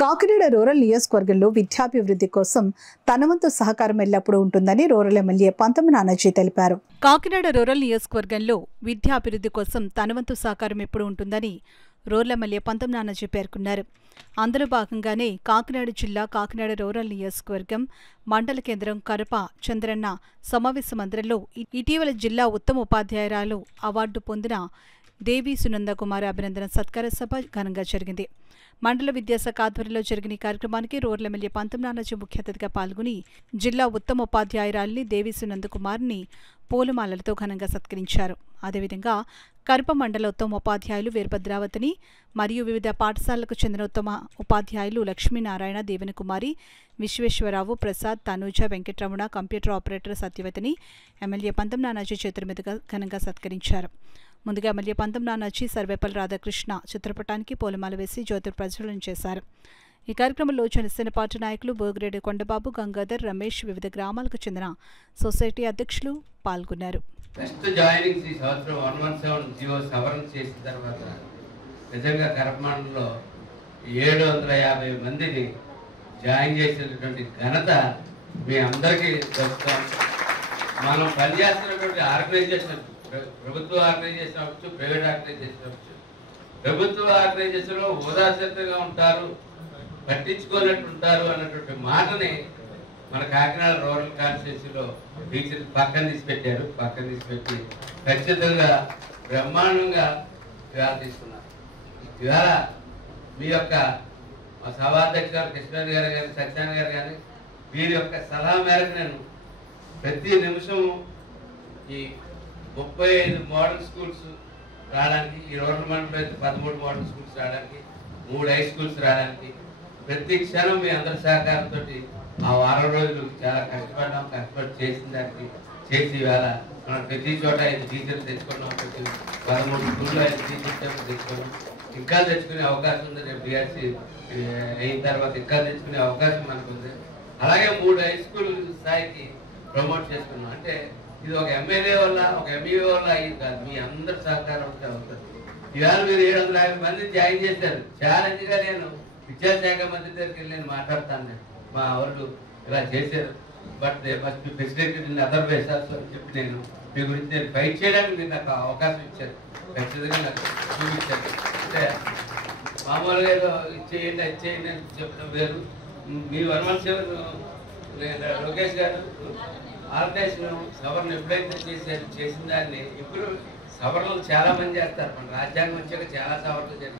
Kakinada rural నియోజకవర్గంలో విద్యాభివృద్ధి కోసం తన వంతు సహకారం ఎల్లప్పుడూ ఉంటుందని రూరల్ ఎమ్మెల్యే పంతమి నానాజీ తెలిపారు. కాకినాడ రూరల్ నియోజకవర్గంలో విద్యాభివృద్ధి కోసం తన వంతు సహకారం ఎప్పుడూ ఉంటుందని రూరల్ ఎమ్మెల్యే పంతమి నానాజీ పేర్కొన్నారు. అందులో భాగంగానే కాకినాడ జిల్లా కాకినాడ రూరల్ నియోజకవర్గం మండల కేంద్రం కరప చంద్రన్న సమావేశ మందిరంలో ఇటీవల జిల్లా ఉత్తమ ఉపాధ్యాయురాలు అవార్డు పొందిన దేవి సునంద కుమార్ అభినందన సత్కార సభ ఘనంగా జరిగింది. మండల విద్యాశాఖ ఆధ్వర్యంలో జరిగిన ఈ కార్యక్రమానికి రూరల్ ఎమ్మెల్యే పంతమి నానాజీ ముఖ్య అతిథిగా పాల్గొని జిల్లా ఉత్తమ ఉపాధ్యాయురాలిని దేవి సునంద కుమార్ని పూలమాలలతో ఘనంగా సత్కరించారు. అదేవిధంగా కరప మండల ఉత్తమ ఉపాధ్యాయులు వీరభద్రావతిని మరియు వివిధ పాఠశాలలకు చెందిన ఉత్తమ ఉపాధ్యాయులు లక్ష్మీనారాయణ, దేవనకుమారి, విశ్వేశ్వరరావు, ప్రసాద్, తనూజ, వెంకటరమణ, కంప్యూటర్ ఆపరేటర్ సత్యవతిని ఎమ్మెల్యే పంతమి నానాజీ చేతుల మీదుగా ఘనంగా సత్కరించారు. ముందుగా ఎమ్మెల్యే పంతమి నానాజీ సర్వేపల్లి రాధాకృష్ణ చిత్రపటానికి పూలమాల వేసి జ్యోతి ప్రజ్వలన చేశారు. ఈ కార్యక్రమంలో జనసేన పార్టీ నాయకులు బోగిరెడ్డి కొండబాబు, గంగాధర్, రమేష్, వివిధ గ్రామాలకు చెందిన సొసైటీ అధ్యక్షులు పాల్గొన్నారు. నెక్స్ట్ జాయినింగ్స్ ఈ సంవత్సరం 117 సవరణ చేసిన తర్వాత నిజంగా కరప మండలంలో 750 మందిని జాయిన్ చేసినటువంటి ఘనత మీ అందరికీ చెప్తాం. మనం పనిచేస్తున్నటువంటి ఆర్గనైజేషన్ ప్రభుత్వ ఆర్గనైజేషన్ అవ్వచ్చు, ప్రైవేట్ ఆర్గనైజేషన్ అవ్వచ్చు. ప్రభుత్వ ఆర్గనైజేషన్లో ఉదాసీనంగా ఉంటారు, పట్టించుకోనట్టు ఉంటారు అన్నటువంటి మాటని మన కాకినాడ రూరల్ కాన్స్టిట్యూన్సీలో టీచర్ పక్కన తీసిపెట్టారు. పక్కన తీసిపెట్టి ఖచ్చితంగా బ్రహ్మాండంగా ఇవాళ తీసుకున్నారు. ఇవాళ మీ యొక్క మా సభాధ్యక్షులు కృష్ణారెడ్డి గారు కానీ, సత్యాన్ని గారు కానీ వీరి యొక్క సలహా మేరకు నేను ప్రతి నిమిషం ఈ 35 మోడల్ స్కూల్స్ రావడానికి, ఈ రూరల్ మండలంలో అయితే 13 మోడల్ స్కూల్స్ రావడానికి, 3 హై స్కూల్స్ రావడానికి ప్రతి క్షణం మీ అందరి సహకారంతో ఆ వారం రోజులు చాలా కష్టపడి చేసిన దానికి చేసి ఇవాళ మనం ప్రతి చోట 5 టీచర్లు తెచ్చుకున్నాం. ప్రతి 13 స్కూల్లో 5 టీచర్స్ తెచ్చుకున్నాం. ఇంకా తెచ్చుకునే అవకాశం ఉంది. రేపు బీఆర్సీ అయిన తర్వాత ఇంకా తెచ్చుకునే అవకాశం మనకు ఉంది. అలాగే 3 హై స్కూల్ స్థాయికి ప్రమోట్ చేసుకున్నాం. అంటే ఇది ఒక ఎమ్మెల్యే వల్ల, ఒక ఎంఈఓ వల్ల అయ్యింది కాదు, మీ అందరి సహకారం అవుతుంది. ఇవాళ మీరు 750 మంది జాయిన్ చేశారు. ఛాలెంజ్గా నేను విద్యాశాఖ మంత్రి దగ్గరికి వెళ్ళి నేను మాట్లాడతాను. నేను మా వాళ్ళు ఇలా చేశారు, but they must be facilitated in other ways also అని చెప్పి నేను మీ గురించి నేను ఫైట్ చేయడానికి మీరు నాకు అవకాశం ఇచ్చారు. ఖచ్చితంగా నాకు చూపించారు. అంటే మామూలుగా ఏదో ఇచ్చేయండి ఇచ్చేయండి అని చెప్పడం వేరు. మీ 117 లోకేష్ గారు ఆర్గనైజేషన్ సవరణ ఎప్పుడైతే చేసిన దాన్ని ఇప్పుడు సవరణలు చాలా మంది చేస్తారు. మన రాజ్యాంగం వచ్చాక చాలా సవరణలు జరిగాయి.